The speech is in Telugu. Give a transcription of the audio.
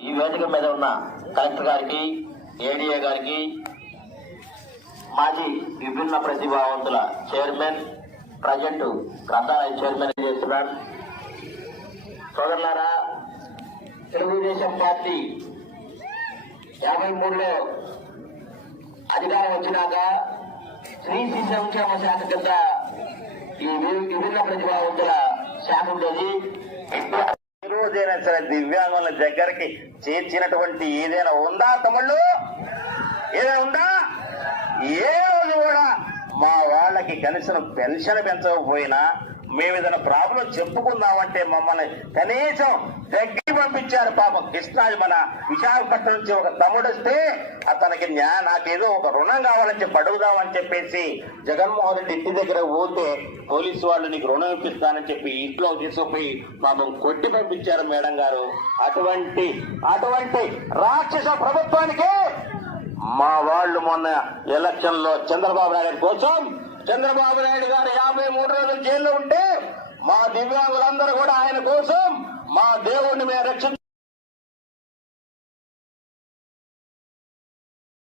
ఈ వేదిక మీద ఉన్న కలెక్టర్ గారికి, ఏడీఏ గారికి, మాజీ విభిన్న ప్రతిభావంతుల చైర్మన్, ప్రజెంట్ గ్రంథాలయ చైర్మన్ చేస్తున్నాడు. సోదరులారా, తెలుగుదేశం పార్టీ 53లో అధికారం వచ్చినాక శ్రీ సంక్షేమ శాఖ కింద ఈ విభిన్న ప్రతిభావంతుల శాఖ ఉండేది. ఈ రోజైనా సరే దివ్యాంగుల దగ్గరికి చేర్చినటువంటి ఏదైనా ఉందా తమ్ముళ్ళు? ఏదైనా ఉందా? ఏ రోజు కూడా మా వాళ్ళకి కనీసం పెన్షన్ పెంచకపోయినా మేము ఏదైనా ప్రాబ్లం చెప్పుకుందామంటే మమ్మల్ని కనీసం దగ్గరికి పంపించారు. పాపం కృష్ణాది మన విశాఖపట్నం నుంచి ఒక తమ్ముడు వస్తే అతనికి నాకేదో ఒక రుణం కావాలని చెప్పి అడుగుదామని చెప్పేసి జగన్మోహన్ రెడ్డి ఇంటి దగ్గర పోతే పోలీసు వాళ్ళు నీకు రుణం ఇప్పిస్తానని చెప్పి ఇంట్లో తీసుకుపోయి పాపం కొట్టి పంపించారు మేడం గారు. అటువంటి రాక్షస ప్రభుత్వానికి మా వాళ్ళు మొన్న ఎలక్షన్ లో చంద్రబాబు నాయుడు కోసం, చంద్రబాబు నాయుడు గారు 53 రోజులు జైల్లో ఉంటే మా దివ్యాంగులందరూ కూడా ఆయన కోసం, మా దేవుడిని మేము రక్షించు